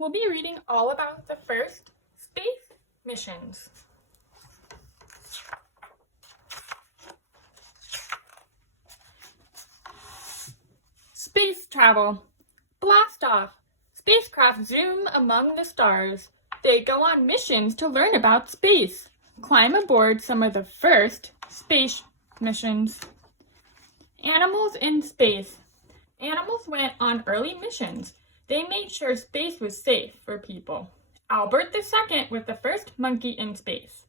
We'll be reading all about the first space missions. Space travel. Blast off. Spacecraft zoom among the stars. They go on missions to learn about space. Climb aboard some of the first space missions. Animals in space. Animals went on early missions. They made sure space was safe for people. Albert II was the first monkey in space.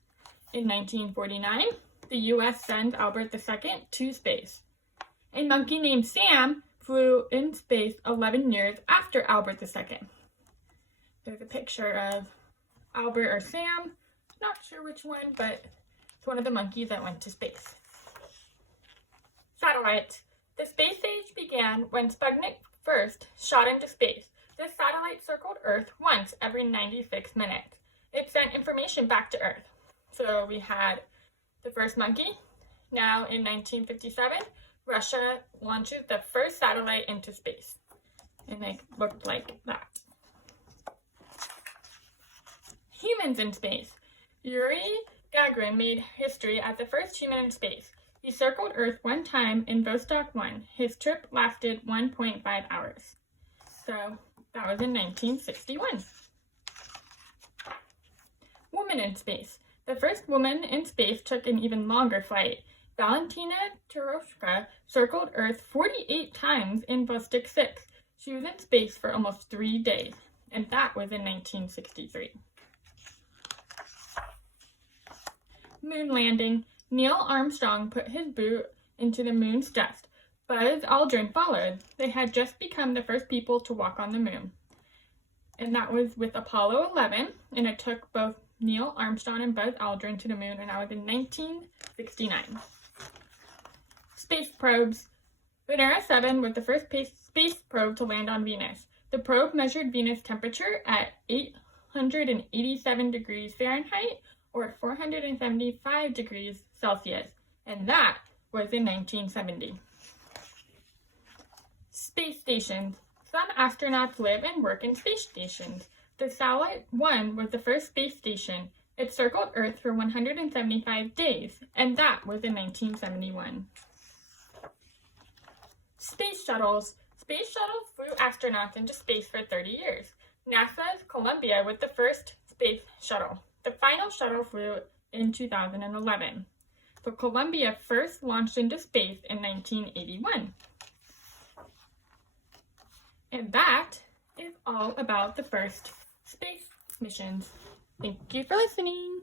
In 1949, the U.S. sent Albert II to space. A monkey named Sam flew in space 11 years after Albert II. There's a picture of Albert or Sam. Not sure which one, but it's one of the monkeys that went to space. Satellites. The space age began when Sputnik first shot into space. This satellite circled Earth once every 96 minutes. It sent information back to Earth. So we had the first monkey. Now in 1957, Russia launches the first satellite into space. And they looked like that. Humans in space. Yuri Gagarin made history as the first human in space. He circled Earth one time in Vostok 1. His trip lasted 1.5 hours. So that was in 1961. Woman in space. The first woman in space took an even longer flight. Valentina Tereshkova circled Earth 48 times in Vostok 6. She was in space for almost 3 days, and that was in 1963. Moon landing. Neil Armstrong put his boot into the moon's dust. Buzz Aldrin followed. They had just become the first people to walk on the moon. And that was with Apollo 11, and it took both Neil Armstrong and Buzz Aldrin to the moon, and that was in 1969. Space probes. Venera 7 was the first space probe to land on Venus. The probe measured Venus temperature at 887 degrees Fahrenheit, or 475 degrees Celsius, and that was in 1970. Space stations. Some astronauts live and work in space stations. The Salyut 1 was the first space station. It circled Earth for 175 days, and that was in 1971. Space shuttles. Space shuttles flew astronauts into space for 30 years. NASA's Columbia was the first space shuttle. The final shuttle flew in 2011. So Columbia first launched into space in 1981. And that is all about the first space missions. Thank you for listening.